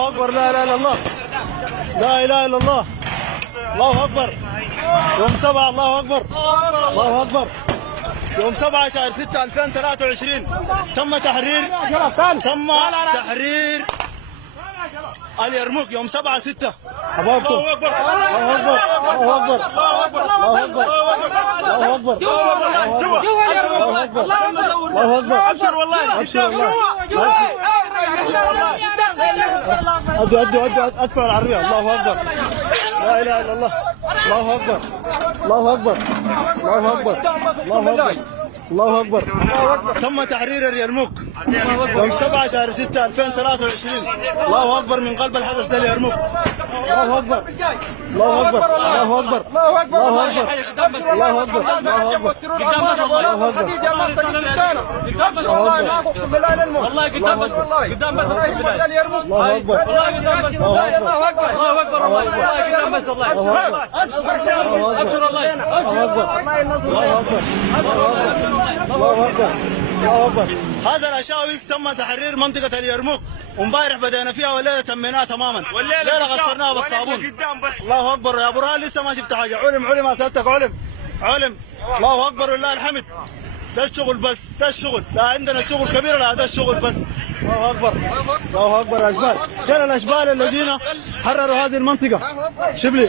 الله أكبر. لا إله إلا الله. لا إله إلا الله. الله أكبر. يوم 7 الله أكبر. الله أكبر. يوم 7 شهر 6 2023 تم تحرير اليرموك يوم 7/6. الله أكبر. الله أكبر. الله أكبر. الله أكبر. الله أكبر. الله أكبر. الله أكبر. الله أكبر. أبشر والله. أبشر والله. أدوا أدفع العربية. الله أكبر. لا إله إلا الله. الله أكبر. الله أكبر. الله أكبر. الله أكبر. الله أكبر. تم تحرير اليرموك يوم 7 شهر 6 2023. الله أكبر من قلب الحدث ده اليرموك. الله أكبر. الله أكبر. الله أكبر. الله أكبر. الله أكبر. الله أكبر. الله أكبر. الله أكبر. والله قدام بس قدام بس الله أكبر. الله اكبر والله قدام بس والله ابشر الله الله أكبر. الله أكبر. الله أكبر. الله أكبر. هذا الأشاويز تم تحرير منطقة اليرموك، وامبارح بدأنا فيها والليلة تميناها تماما، والليلة غسلناها بالصابون. الله أكبر يا برهان، لسه ما شفت حاجة. علم أساتك علم. الله أكبر ولله الحمد. ده الشغل بس، ده الشغل، لا عندنا شغل كبير، لا ده الشغل بس. الله أكبر. الله أكبر. أشبال، دول الأشبال الذين حرروا هذه المنطقة. شبلي.